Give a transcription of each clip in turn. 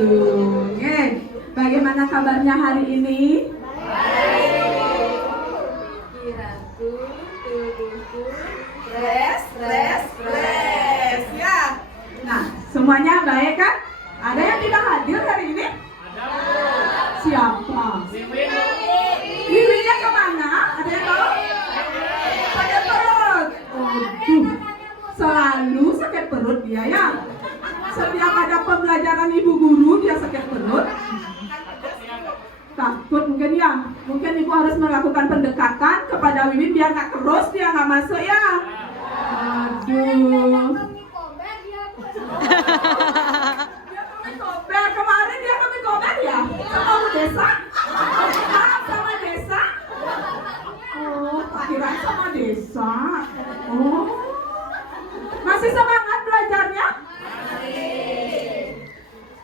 wabarakatuh. Bagaimana kabarnya hari ini? Pikiranku, tubuhku, fresh. Ya. Nah, semuanya baik kan? Ada yang tidak hadir hari ini? Siapa? Wiwinya kemana? Ada yang tahu? Sakit perut. Aduh, selalu sakit perut dia ya. Setiap ada pembelajaran ibu guru dia sakit perut. Takut mungkin ya. Mungkin ibu harus melakukan pendekatan kepada Wiwi biar nggak keros dia nggak masuk ya. Aduh. Kemarin dia kami kober ya sama desa. Sama desa. Oh, akhiran sama desa. Oh, masih semangat belajarnya?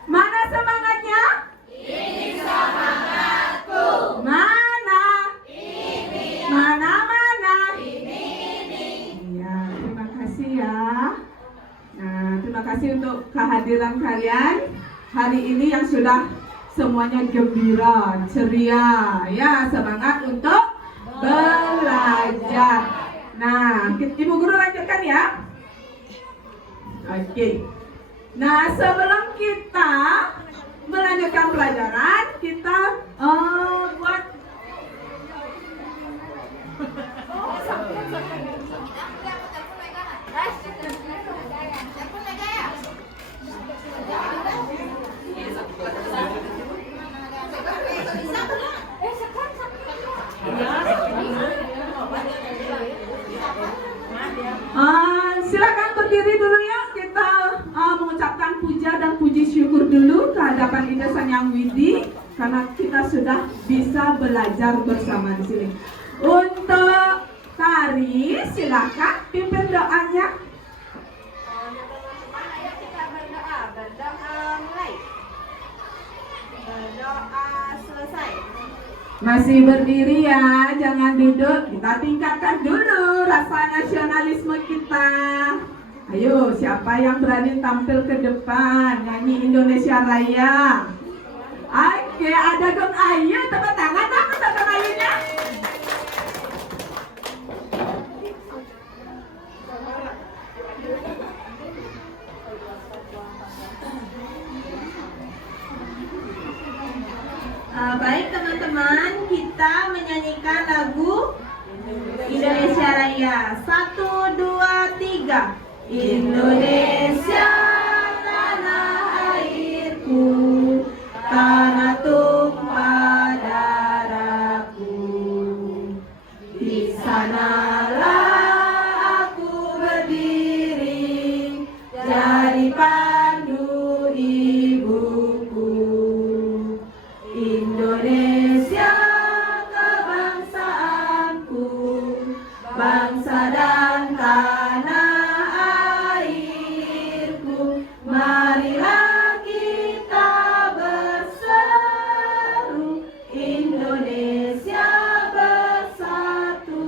Mana semangatnya? Ini semangatku. Mana? Ini. Mana? Ini. Iya, terima kasih ya. Nah, terima kasih untuk kehadiran kalian hari ini yang sudah semuanya gembira, ceria, ya semangat untuk belajar. Nah, Ibu Guru lanjutkan ya. Oke. Nah, sebelum kita melanjutkan pelajaran, kita buat silakan berdiri dulu ya. Kita mengucapkan puja dan puji syukur dulu ke hadapan Ida Sang Yang Widi karena kita sudah bisa belajar bersama di sini. Untuk tari, silakan pimpin doanya. Ayo kita berdoa mulai. Berdoa selesai. Masih berdiri ya, jangan duduk. Kita tingkatkan dulu rasa nasionalisme kita. Ayo, siapa yang berani tampil ke depan nyanyi Indonesia Raya? Oke, ada Gong Ayu, tepuk tangan dong untuk Gong Ayunya. Baik teman-teman, kita menyanyikan lagu Indonesia Raya. 1, 2, 3. Indonesia tanah airku, tanah tumpah darahku. Di sanalah aku berdiri, jadi pandu ibuku. Indonesia kebangsaanku, bangsa dan tanah airku. Marilah kita berseru, Indonesia bersatu.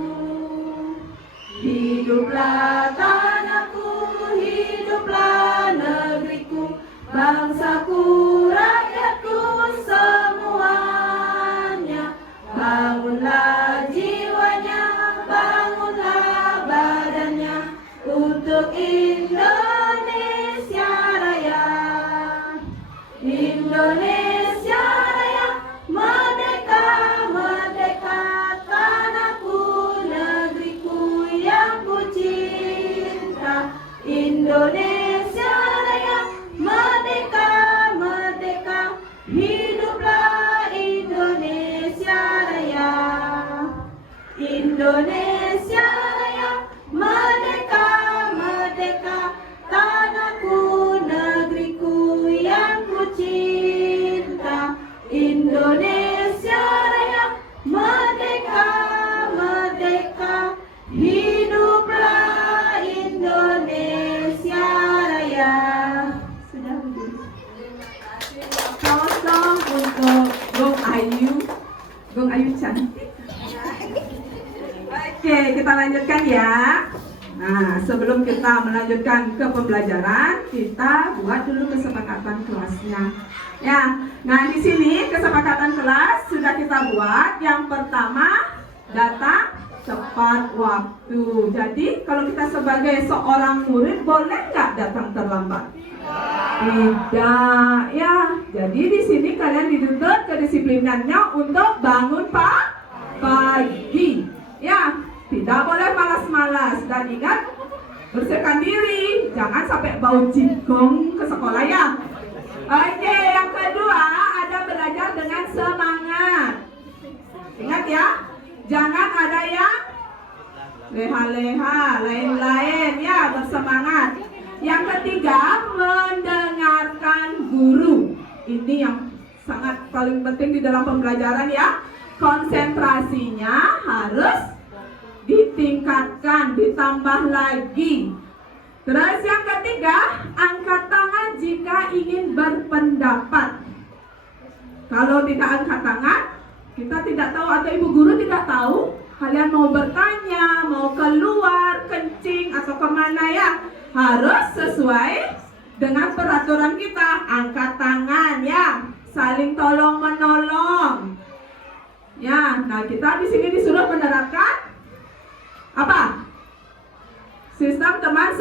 Hiduplah tanahku, hiduplah negeriku, bangsaku, rakyatku semuanya. Bangunlah jiwanya, bangunlah badannya untuk Indonesia Raya. Indonesia Raya, merdeka, merdeka, tanahku, negeriku yang ku cinta. Indonesia Raya, merdeka, merdeka, hiduplah Indonesia Raya. Indonesia Raya, merdeka, merdeka, tanahku, negeriku yang ku cinta. Indonesia Raya, merdeka, merdeka, hiduplah Indonesia Raya. Sudah berdiri. Kosong untuk Gong Ayu. Gong Ayu cantik. Oke, kita lanjutkan ya. Nah, sebelum kita melanjutkan ke pembelajaran, kita buat dulu kesepakatan kelasnya. Ya, nah di sini kesepakatan kelas sudah kita buat. Yang pertama, datang tepat waktu. Jadi, kalau kita sebagai seorang murid, boleh nggak datang terlambat? Tidak, ya. Jadi di sini kalian dituntut kedisiplinannya untuk bangun pagi. Ya, tidak boleh malas-malas. Dan ingat, bersihkan diri. Jangan sampai bau jigong ke sekolah ya. Oke, yang kedua ada belajar dengan semangat. Ingat ya, jangan ada yang leha-leha, lain-lain ya, bersemangat. Yang ketiga, mendengarkan guru. Ini yang sangat paling penting di dalam pembelajaran ya. Konsentrasinya harus ditingkatkan, ditambah lagi. Terus yang ketiga, angkat tangan jika ingin berpendapat. Kalau tidak angkat tangan, kita tidak tahu atau ibu guru tidak tahu, kalian mau bertanya, mau keluar, kencing atau kemana ya, harus sesuai dengan peraturan kita. Angkat tangan ya, saling tolong menolong. Ya, nah kita di sini disuruh menerapkan apa? Sistem teman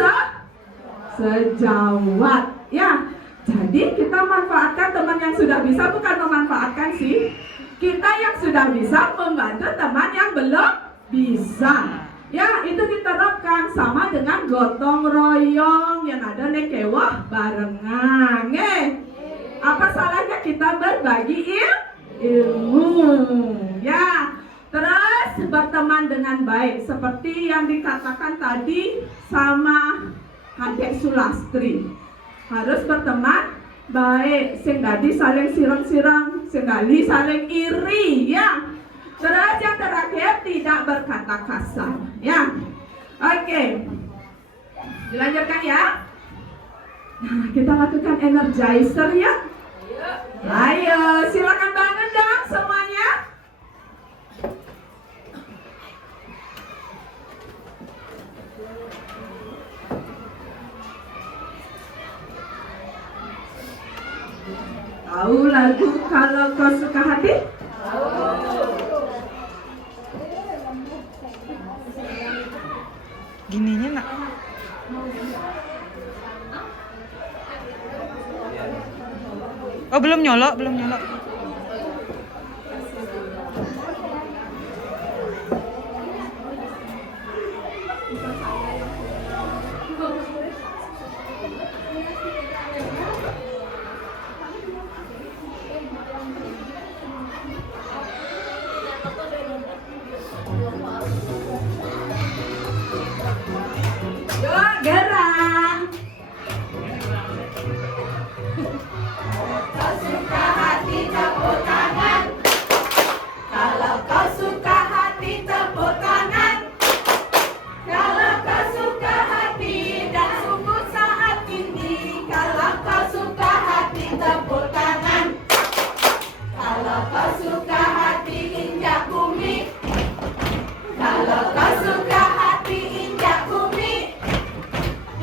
sejawat ya. Jadi kita manfaatkan teman yang sudah bisa, bukan memanfaatkan sih. Kita yang sudah bisa membantu teman yang belum bisa. Ya, itu diterapkan sama dengan gotong royong yang ada nekewah barengan. Apa salahnya kita berbagi ilmu? Ya. Terus berteman dengan baik, seperti yang dikatakan tadi sama Adik Sulastri. Harus berteman baik, sing dadi saling sirang-sirang, sing dali saling iri ya. Terus yang terakhir, tidak berkata kasar ya. Oke, dilanjutkan ya. Nah, kita lakukan energizer ya. Ayo, silakan bangun dong semuanya. Tahu lagu Kalau Kau Suka Hati? Gininya nak. Oh, belum nyolok. Yuk, gerak. Kau suka hati tepuk tangan. Kalau kau suka hati tepuk tangan. Kalau kau suka hati dan sungguh saat ini. Kalau kau suka hati tepuk tangan. Kalau kau suka hati injak bumi. Kalau kau suka hati injak bumi.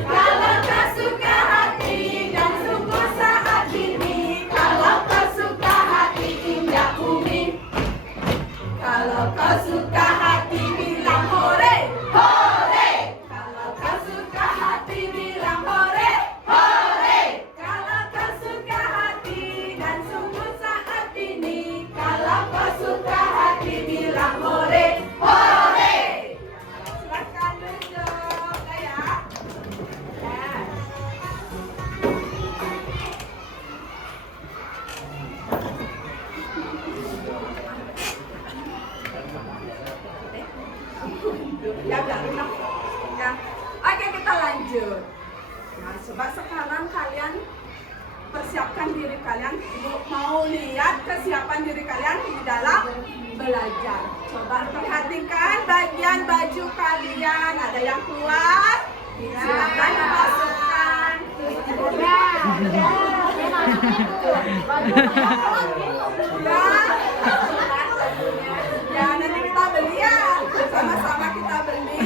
Kalau kau suka hati dan sungguh saat ini. Kalau kau suka hati injak bumi. Kalau kau suka hati bilang hore, hore. Kalau kau suka hati bilang hore, hore. Kalau kau suka hati dan sungguh saat ini. Kalau kau suka hati bilang hore, hore. Silakan duduk ya. Ya, ya. Oke, kita lanjut. Nah, coba sekarang kalian persiapkan diri kalian. Ibu mau lihat kesiapan diri kalian di dalam belajar. Coba perhatikan bagian baju kalian. Ada yang keluar? Silakan dimasukkan. Ya, nanti kita beli ya. Sama-sama kita beli.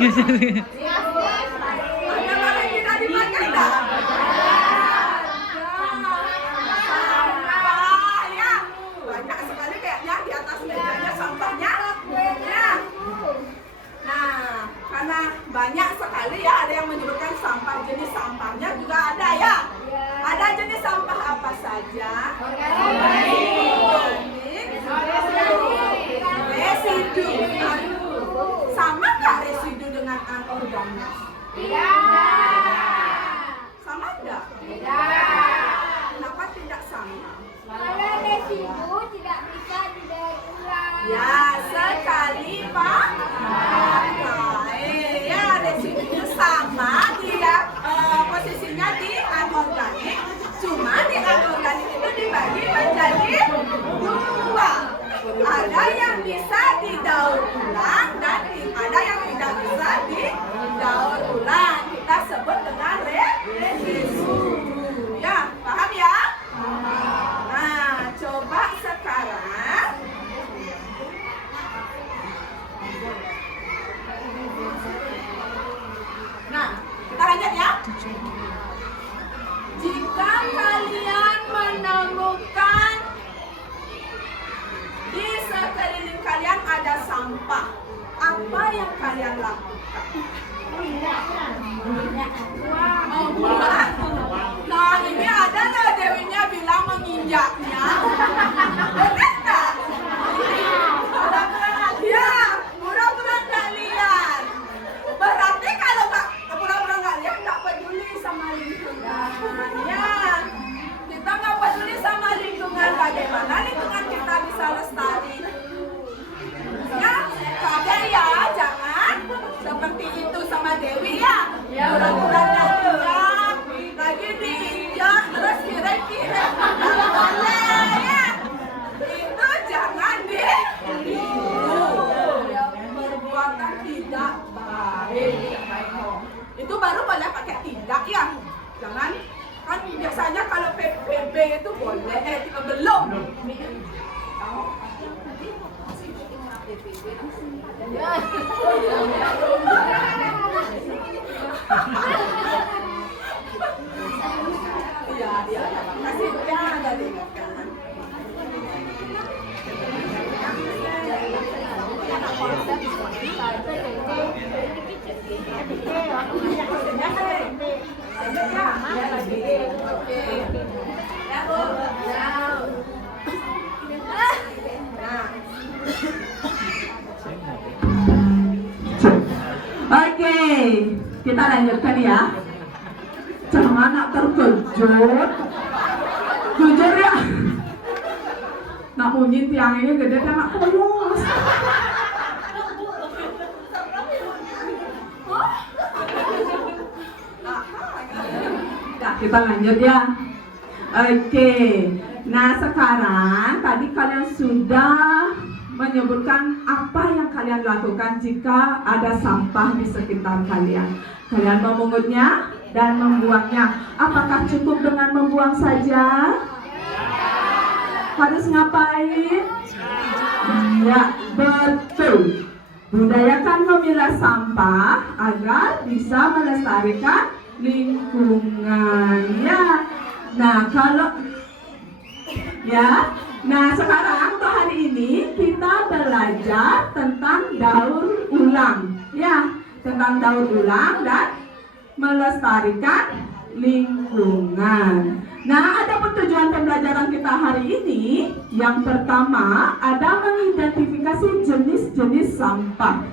Ada barang yang tidak dipakai enggak? Sampah ya. Banyak sekali kayaknya di atas mejanya sampahnya. Ya. Nah, karena banyak sekali ya, ada yang menyebutkan sampah, jenis sampahnya juga ada ya. Ada jenis sampah apa saja? Residu. Sama nggak residu dengan anorganik? Sama nggak? Kenapa tidak sama? Kalau residu tidak bisa didaur ulang. Ya, sekali pakai. Ya, residu sama dia posisinya di anorganik. Cuma di anorganik itu dibagi menjadi dua. Ada yang bisa didaur ulang dan ada yang tidak bisa didaur ulang. Kita sebut dengan residu. Ya, paham ya? Nah, coba sekarang kita lanjut ya. Jika kalian menemukan di sekeliling kalian ada sampah, apa yang kalian lakukan? Membuang. Nah, ini ada lah Dewinya bilang menginjaknya. Benar tak? Ya, pura-pura nggak lihat. Berarti kalau nggak pura-pura nggak lihat, nggak peduli sama lingkungan. Ya, kita nggak peduli sama lingkungan. Bagaimana lingkungan kita bisa lestari? Ya, sadar ya, jangan seperti itu sama Dewi ya. Pura-pura nggak lihat, lagi diinjak, terus kira-kira nggak boleh ya. Itu jangan ditiru. Perbuatan tidak baik. Itu baru boleh pakai tidak ya. Jangan, kan biasanya kalau PBB itu boleh, belum. Iya, kasih ya, ada diingatkan. Oke, kita lanjutkan ya. Jangan nak terkejut. Jujur ya. Nak bunyi tiang ini gede kan nak polos. Nah, kita lanjut ya. Oke. Nah, sekarang tadi kalian sudah menyebutkan apa yang kalian lakukan jika ada sampah di sekitar kalian. Kalian memungutnya dan membuangnya. Apakah cukup dengan membuang saja? Harus ngapain? Ya, betul. Budayakan memilah sampah agar bisa melestarikan lingkungan. Ya. Nah, sekarang untuk hari ini kita belajar tentang daur ulang. Ya, tentang daur ulang dan melestarikan lingkungan. Nah, ada tujuan pembelajaran kita hari ini. Yang pertama, ada mengidentifikasi jenis-jenis sampah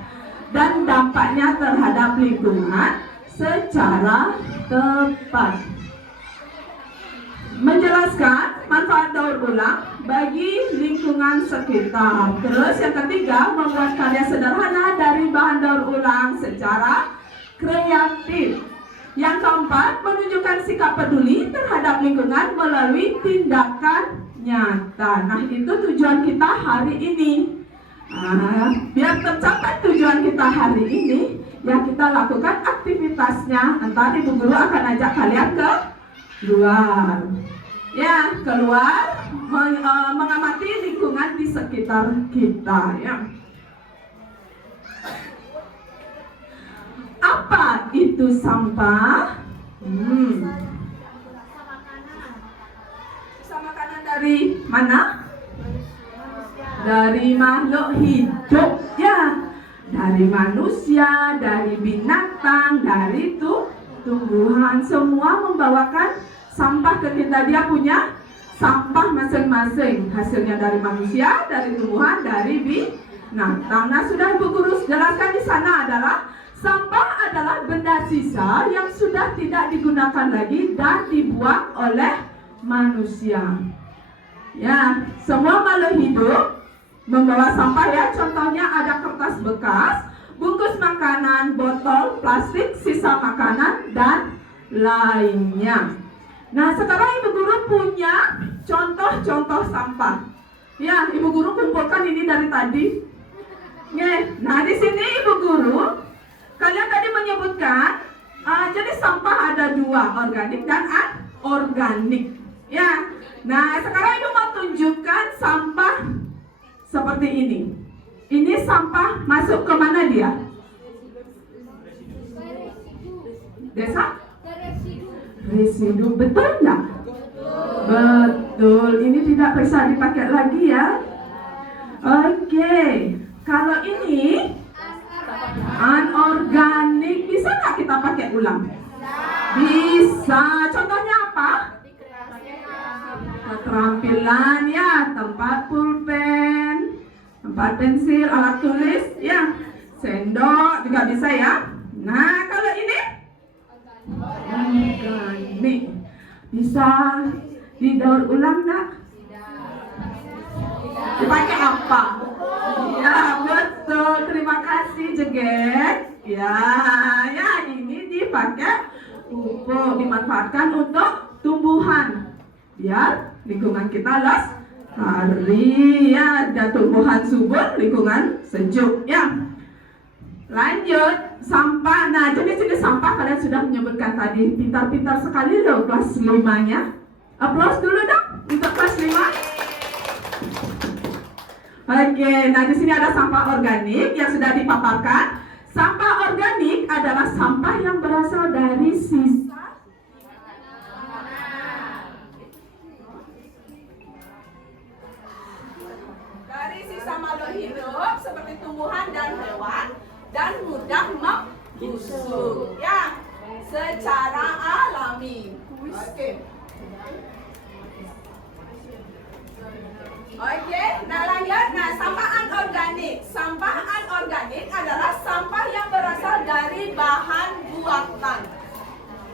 dan dampaknya terhadap lingkungan secara tepat. Menjelaskan manfaat daur ulang bagi lingkungan sekitar. Terus yang ketiga, membuat karya sederhana dari bahan daur ulang secara kreatif. Yang keempat, menunjukkan sikap peduli terhadap lingkungan melalui tindakan nyata. Nah, itu tujuan kita hari ini. Biar tercapai tujuan kita hari ini, ya kita lakukan aktivitasnya. Ntar Ibu Guru akan ajak kalian ke luar. Ya, keluar mengamati lingkungan di sekitar kita ya. Apa itu sampah? Sisa makanan dari mana? Dari makhluk hidup, ya. Dari manusia, dari binatang, dari tumbuhan. Semua membawakan sampah ke kita. Dia punya sampah masing-masing. Hasilnya dari manusia, dari tumbuhan, dari binatang. Nah, sudah Ibu Guru jelaskan di sana adalah sampah adalah benda sisa yang sudah tidak digunakan lagi dan dibuang oleh manusia. Ya, semua makhluk hidup membawa sampah ya. Contohnya ada kertas bekas, bungkus makanan, botol, plastik, sisa makanan, dan lainnya. Nah, sekarang Ibu Guru punya contoh-contoh sampah. Ya, Ibu Guru kumpulkan ini dari tadi. Nah, di sini Ibu Guru, kalian tadi menyebutkan, jadi sampah ada dua, organik dan anorganik. Ya, nah sekarang Ibu mau tunjukkan sampah seperti ini. Ini sampah masuk ke mana dia? Desa? Residu, betul nggak? Betul, ini tidak bisa dipakai lagi ya. Oke, kalau ini anorganik, bisa nggak kita pakai ulang? Bisa. Contohnya apa? Keterampilan ya, tempat pulpen, tempat pensil, alat tulis, ya, sendok juga bisa ya. Nah, kalau ini organik, bisa didaur ulang nggak? Dipakai apa? Ya, betul. Terima kasih Jeget. Ya, ini dipakai pupuk, dimanfaatkan untuk tumbuhan biar lingkungan kita lestari ya, dan tumbuhan subur, lingkungan sejuk ya. Lanjut, sampah. Nah, jenis-jenis sampah kalian sudah menyebutkan tadi. Pintar-pintar sekali loh kelas 5-nya. Aplaus dulu dong untuk kelas 5. Oke, nah di sini ada sampah organik yang sudah dipaparkan. Sampah organik adalah sampah yang berasal dari sisa makhluk hidup seperti tumbuhan dan hewan dan mudah membusuk ya, secara alami. Oke, nah lanjut. Nah, sampah anorganik. Sampah anorganik adalah sampah yang berasal dari bahan buatan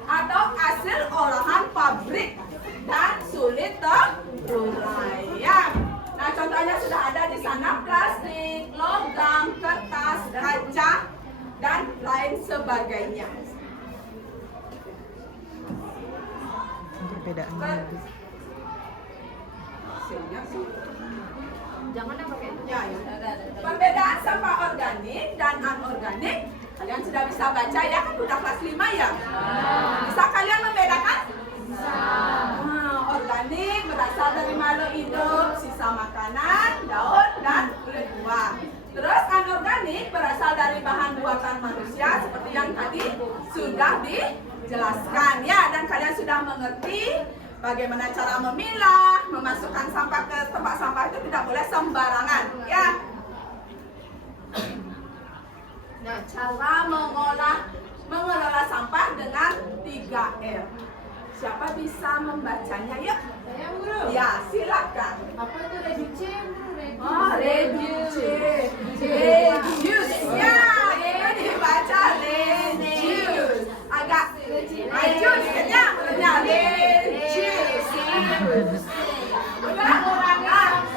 atau hasil olahan pabrik dan sulit terurai ya. Nah, contohnya sudah ada di sana: plastik, logam, kertas, kaca, dan lain sebagainya. Perbedaannya. Jangan yang pakai itu. Ya. Perbedaan sampah organik dan anorganik kalian sudah bisa baca ya, kan udah kelas 5 ya. Bisa kalian membedakan? Organik berasal dari makhluk hidup, sisa makanan, daun, dan kulit buah. Terus anorganik berasal dari bahan buatan manusia seperti yang tadi sudah dijelaskan ya, dan kalian sudah mengerti bagaimana cara memilah, memasukkan sampah ke tempat sampah itu tidak boleh sembarangan ya. Nah, cara mengelola sampah dengan 3R. Siapa bisa membacanya ya? Saya guru. Ya, silakan. Apa itu reduce? Reduce. Reduce. Ya, ini dibaca reduce. Agak reduce ya, reduce.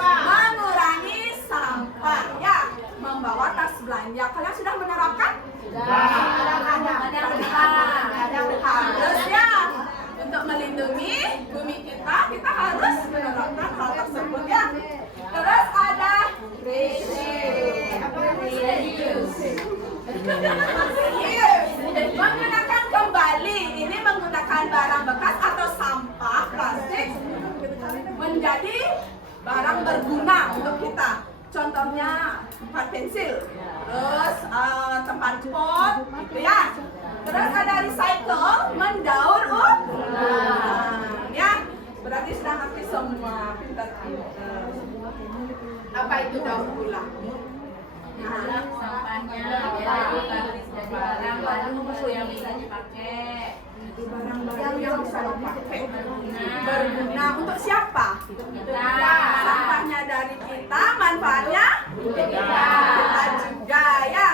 Mengurangi sampah ya, membawa tas belanja. Kalian sudah menerapkan? Harus ya. Untuk melindungi bumi kita harus menerapkan hal tersebut ya. Terus ada menggunakan kembali. Ini menggunakan barang bekas atau sampah plastik menjadi barang berguna untuk kita. Contohnya tempat pensil, terus tempat pot, gitu ya. Terus ada recycle, mendaur ulang. Ya, berarti sudah ngerti semua. Pintar-pintar. Apa itu daur ulang? Nah, sampahnya dari barang baru yang bisa dipakai. barang baru yang bisa dipakai. Berguna untuk siapa? Kita. Sampahnya dari kita, manfaatnya kita juga ya.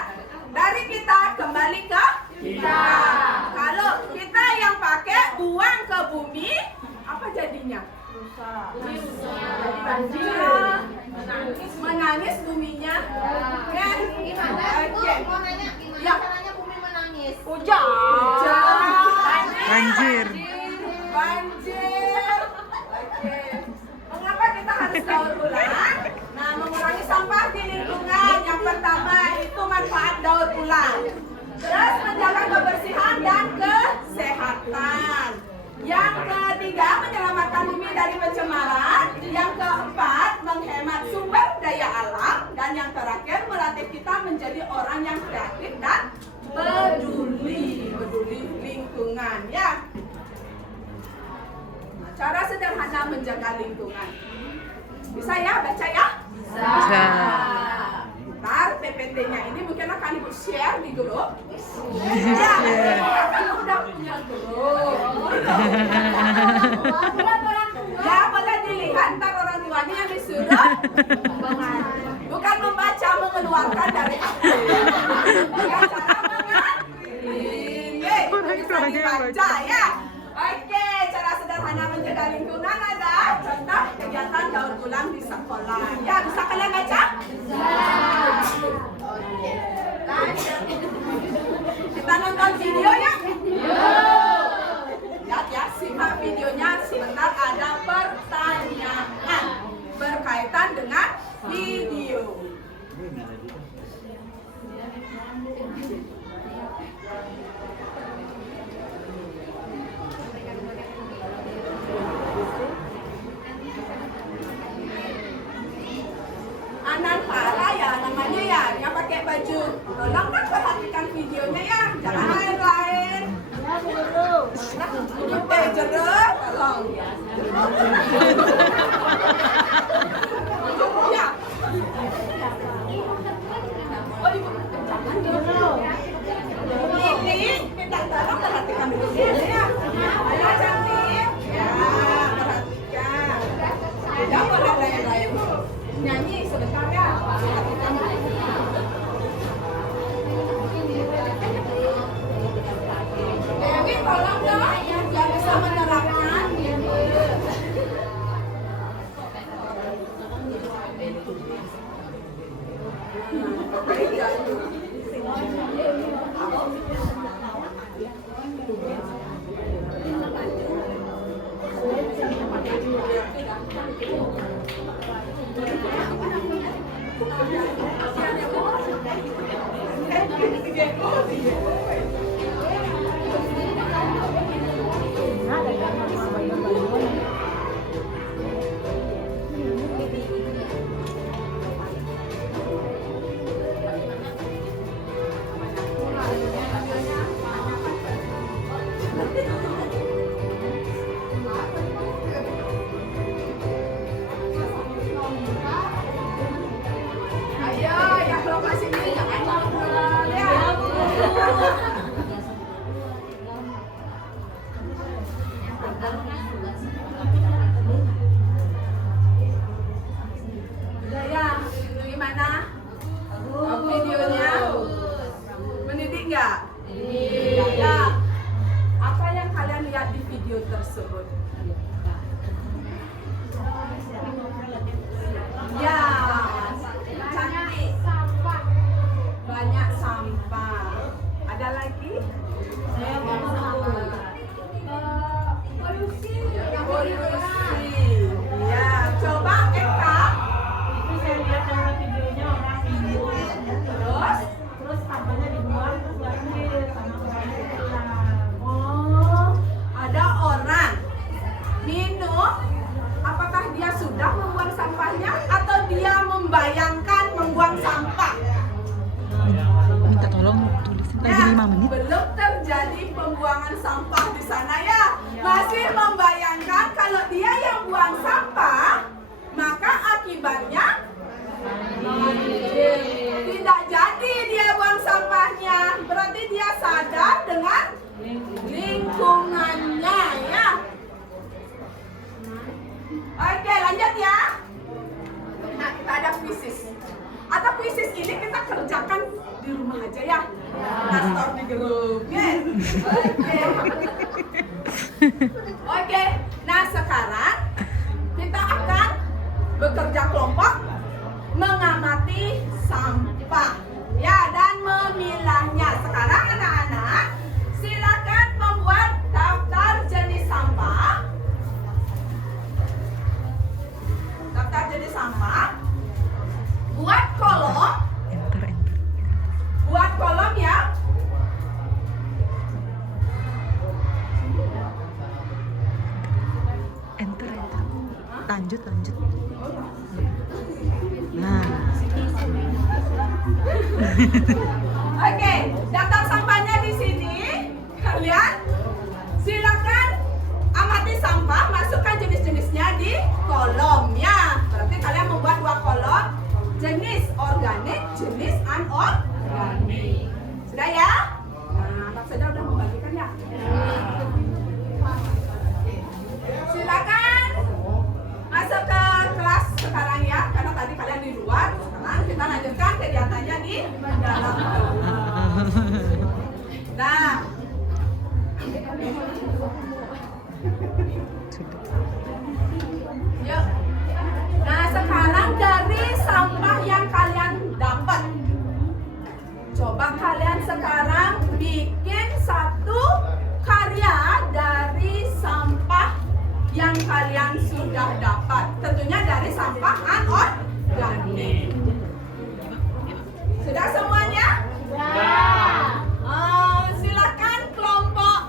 Dari kita kembali ke kita. Kalau kita yang pakai buang ke bumi, apa jadinya? Jadi banjir. Menangis buminya. Oke. Gimana? Oke. Mau nanya gimana Ya. caranya bumi menangis? Hujan. Banjir. Banjir. Oke. Mengapa kita harus daur ulang? Nah, mengurangi sampah di lingkungan. Yang pertama itu manfaat daur ulang. Terus menjaga kebersihan dan kesehatan. Yang ketiga, menyelamatkan bumi dari pencemaran. Yang keempat, menghemat sumber daya alam. Dan yang terakhir, melatih kita menjadi orang yang kreatif dan peduli lingkungan ya. Nah, cara sederhana menjaga lingkungan. Bisa ya baca ya? Bisa. Ntar PPT-nya ini mungkin akan ibu share di grup. Ya, kan udah punya grup. Ya, boleh dilihat ntar orang tuanya yang disuruh bukan membaca, mengeluarkan dari hati. Ya, cara bisa dibaca ya. Oke, cara sederhana menjaga lingkungan ada contoh kegiatan daur ulang di sekolah. Ya, bisa kalian baca? Oke. Kita nonton video ya? Lihat ya, simak videonya sebentar, ada pertanyaan berkaitan dengan video. Anantara ya namanya ya, yang pakai baju. Tolong kan perhatikan videonya ya, jangan lain-lain. Jeruk, tolong. Ya. Oh ibu, jangan dulu. Ini minta tolong perhatikan videonya ya. Ayo cantik. Ya, perhatikan. Tidak boleh lain-lain. Nyanyi sebentar ya. Perhatikan. Dewi tolong dong yang bisa menerapkan. Ayo, yang belum masih ini jangan ngobrol ya. pembuangan sampah di sana ya? Masih membayangkan kalau dia yang buang sampah, maka akibatnya tidak jadi dia buang sampahnya. Berarti dia sadar dengan lingkungannya ya. Oke, lanjut ya. Nah, kita ada kuisis. Atau kuisis ini kita kerjakan di rumah aja ya. Store di grup. Oke. Nah, sekarang kita akan bekerja kelompok mengamati sampah ya dan memilahnya. Sekarang anak-anak silakan membuat daftar jenis sampah. Daftar jenis sampah. Buat kolom. Buat kolom ya. Enter. Lanjut. Nah. Oke, daftar sampahnya di sini. Kalian silakan amati sampah, masukkan jenis-jenisnya di kolom ya. Berarti kalian membuat 2 kolom, jenis organik, jenis anorganik. Sudah ya? Nah, Pak Seda udah membagikan ya? Silakan masuk ke kelas sekarang ya, karena tadi kalian di luar. Sekarang kita lanjutkan kegiatannya di dalam. Nah, yuk. Nah, sekarang dari sampah yang kalian dapat, coba kalian sekarang bikin satu karya dari sampah yang kalian sudah dapat. Tentunya dari sampah anorganik. Sudah semuanya? Silakan kelompok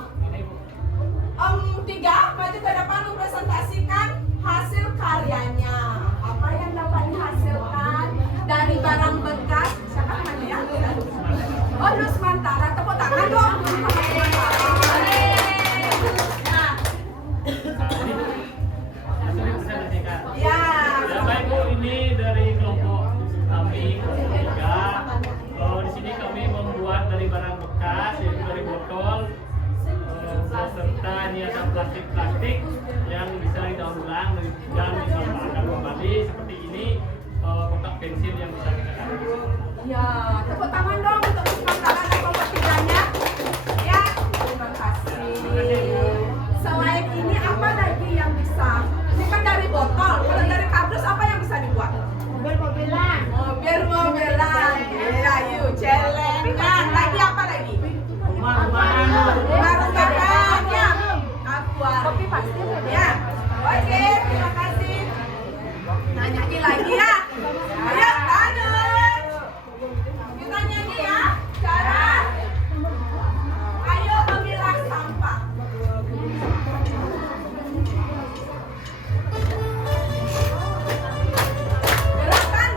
3 maju ke depan mempresentasikan hasil karyanya. Apa yang dapat dihasilkan dari barang bekas? Siapa namanya ya? Oh, Nusmantara. Tepuk tangan dong. Nah. Ya. Bapak Ibu, ini dari kelompok kami ketiga. Di sini kami membuat dari barang bekas, yaitu dari botol, serta ini ada plastik-plastik yang bisa didaur ulang dan disampaikan kembali seperti ini, kotak pensil yang bisa kita taruh. Ya, tepuk tangan dong untuk Nusmantara dan kelompok 3-nya. Ya, terima kasih. Selain ini apa lagi yang bisa? Ini kan dari botol. Kalau dari kardus apa yang bisa dibuat? Mobil-mobilan. Mobil-mobilan. Ya, yuk, celengan. Lagi apa lagi? Rumah-rumahan. Ya. Akuarium. Kopi pasti ya. Oke, terima kasih. Nah, nyanyi lagi ya. Ayo, lanjut. Kita nyanyi ya. Sekarang, ayo memilah sampah. Gerakan.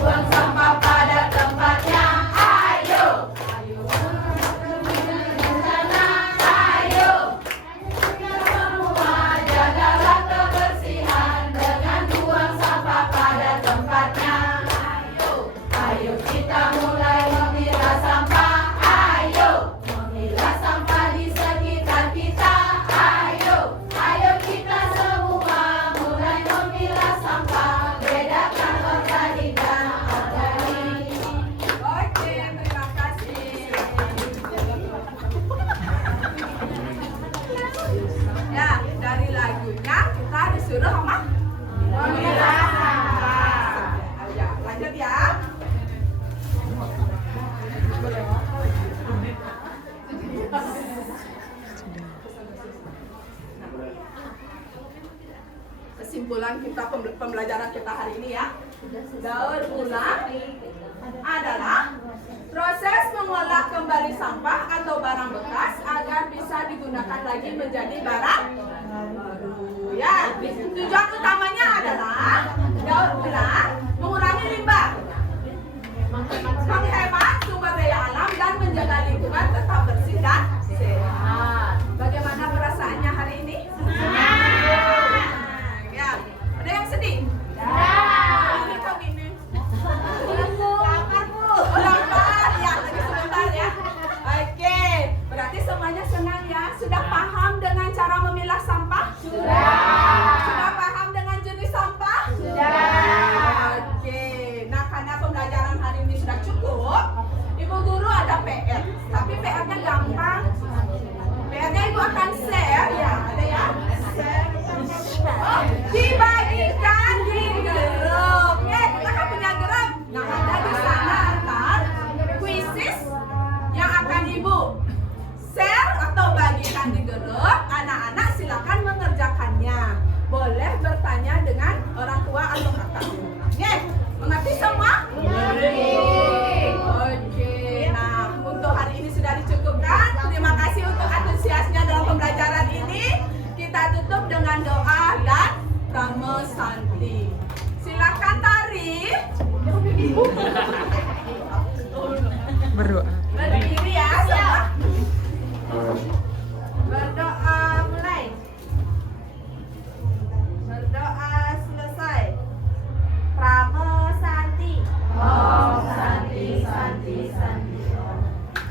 Buang sampah pada tempatnya. Ayo. Ayo. Ayo. Semua jagalah kebersihan dengan buang sampah pada tempatnya. Ayo. Ayo kita mulai memilah sampah. Ayo. Memilah sampah di sekitar kita. Ayo. Ayo kita semua mulai memilah sampah. Bedakan organik dan anorganik. Oke, terima kasih. Ya, dari lagunya kita disuruh apa? Memilah sampah. Ya, lanjut ya. Kesimpulan kita pembelajaran kita hari ini ya. Daur ulang adalah proses mengolah kembali sampah atau barang bekas agar bisa digunakan lagi menjadi barang Aduh, ya. Tujuan utamanya adalah mengurangi limbah, menghemat sumber daya alam dan menjaga lingkungan tetap bersih dan sehat. Bagaimana perasaannya hari ini? Ya. Ada yang sedih? Ini kok gini. Lapar, Bu. Oh, lapar. Ya, lagi sebentar ya. Oke, berarti semuanya senang ya. Sudah paham dengan cara memilah sampah? Sudah paham dengan jenis sampah? Oke. Nah, karena pembelajaran hari ini sudah cukup, Ibu Guru ada PR. Tapi PR-nya gampang. PR-nya Ibu akan share ya. Ada ya? Oh, dibagikan di grup. Kita kan punya grup. Nah, ada di sana antar kuisis yang akan Ibu share atau bagikan di grup. Anak-anak silakan mengerjakannya. Boleh bertanya dengan orang tua atau kakak. Mengerti semua? Oke. Nah, untuk hari ini sudah dicukupkan. Terima kasih untuk antusiasnya dalam pembelajaran ini. Kita tutup dengan doa dan Brahma Santi. Silakan Tari. Berdoa. Berdiri ya semua. Berdoa mulai. Berdoa selesai. Brahma Santi. Om Santi Santi Santi.